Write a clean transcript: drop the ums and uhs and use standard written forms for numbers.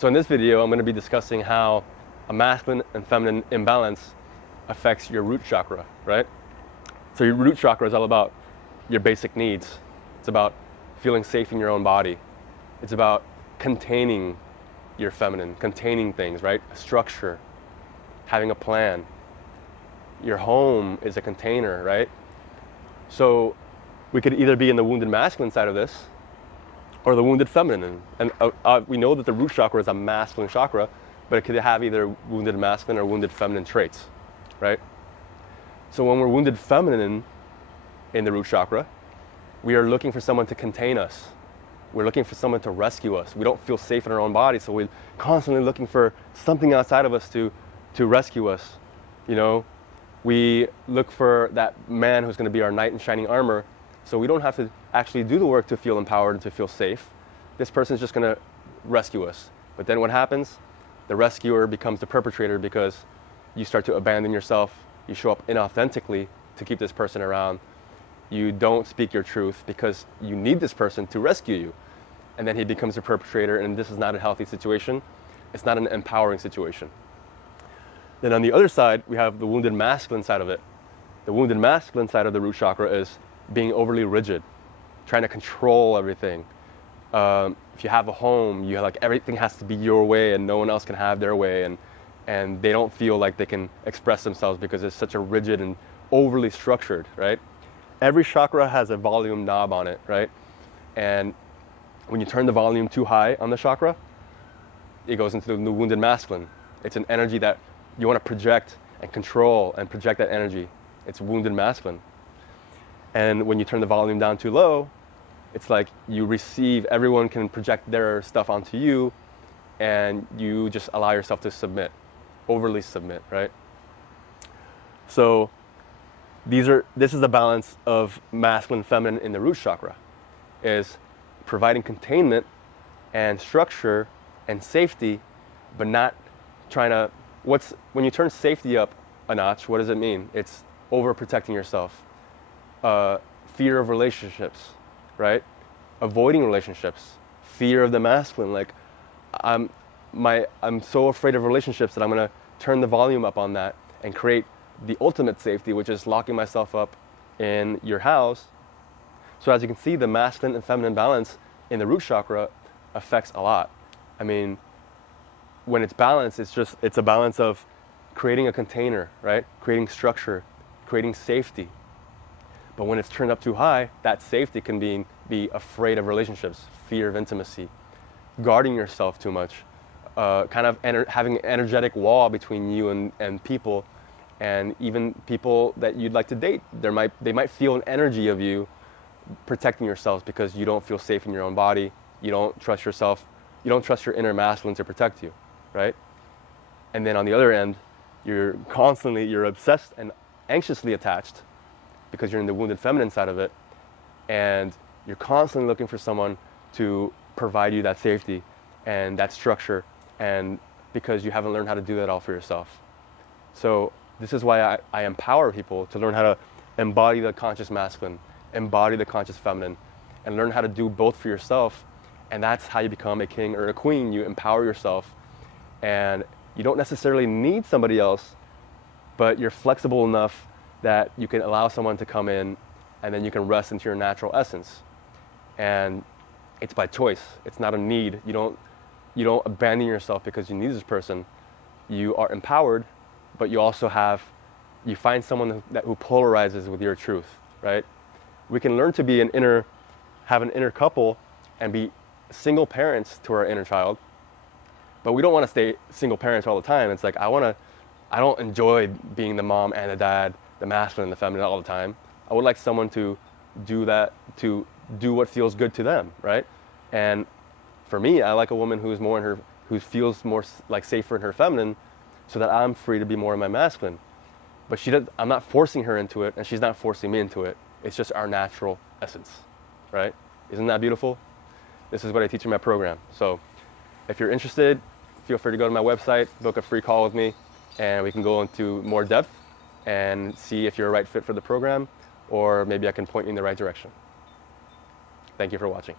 So in this video, I'm going to be discussing how a masculine and feminine imbalance affects your root chakra, right? So your root chakra is all about your basic needs. It's about feeling safe in your own body. It's about containing your feminine, containing things, right? A structure, having a plan. Your home is a container, right? So we could either be in the wounded masculine side of this or the wounded feminine. And we know that the root chakra is a masculine chakra, but it could have either wounded masculine or wounded feminine traits, right? So when we're wounded feminine in the root chakra, we are looking for someone to contain us. We're looking for someone to rescue us. We don't feel safe in our own body, so we're constantly looking for something outside of us to rescue us. You know, we look for that man who's going to be our knight in shining armor, so we don't have to actually do the work to feel empowered and to feel safe. This person's just going to rescue us. But then what happens? The rescuer becomes the perpetrator because you start to abandon yourself. You show up inauthentically to keep this person around. You don't speak your truth because you need this person to rescue you. And then he becomes a perpetrator, and this is not a healthy situation. It's not an empowering situation. Then on the other side, we have the wounded masculine side of it. The wounded masculine side of the root chakra is being overly rigid, trying to control everything. If you have a home, you have, like, everything has to be your way and no one else can have their way, and they don't feel like they can express themselves because it's such a rigid and overly structured, right? Every chakra has a volume knob on it, right? And when you turn the volume too high on the chakra, it goes into the wounded masculine. It's an energy that you want to project and control and project that energy. It's wounded masculine. And when you turn the volume down too low, it's like you receive, everyone can project their stuff onto you, and you just allow yourself to submit, overly submit, right? So this is the balance of masculine, feminine in the root chakra, is providing containment and structure and safety, but not trying to, when you turn safety up a notch, what does it mean? It's overprotecting yourself. Fear of relationships, right? Avoiding relationships, fear of the masculine. Like, I'm so afraid of relationships that I'm gonna turn the volume up on that and create the ultimate safety, which is locking myself up in your house. So as you can see, the masculine and feminine balance in the root chakra affects a lot. I mean, when it's balanced, it's a balance of creating a container, right? Creating structure, creating safety. But when it's turned up too high, that safety can be afraid of relationships, fear of intimacy, guarding yourself too much, kind of having an energetic wall between you and people, and even people that you'd like to date. They might feel an energy of you protecting yourselves because you don't feel safe in your own body. You don't trust yourself. You don't trust your inner masculine to protect you, right? And then on the other end, you're obsessed and anxiously attached because you're in the wounded feminine side of it, and you're constantly looking for someone to provide you that safety and that structure, and because you haven't learned how to do that all for yourself. So this is why I empower people to learn how to embody the conscious masculine, embody the conscious feminine, and learn how to do both for yourself. And that's how you become a king or a queen. You empower yourself, and you don't necessarily need somebody else, but you're flexible enough that you can allow someone to come in, and then you can rest into your natural essence. And it's by choice. It's not a need. You don't abandon yourself because you need this person. You are empowered, but you also you find someone who polarizes with your truth, right? We can learn to be have an inner couple and be single parents to our inner child, but we don't want to stay single parents all the time. It's like, I don't enjoy being the mom and the dad, the masculine and the feminine all the time. I would like someone to do that, to do what feels good to them, right? And for me, I like a woman who feels more like safer in her feminine, so that I'm free to be more in my masculine. But I'm not forcing her into it, and she's not forcing me into it. It's just our natural essence, right? Isn't that beautiful? This is what I teach in my program. So if you're interested, feel free to go to my website, book a free call with me, and we can go into more depth and see if you're a right fit for the program, or maybe I can point you in the right direction. Thank you for watching.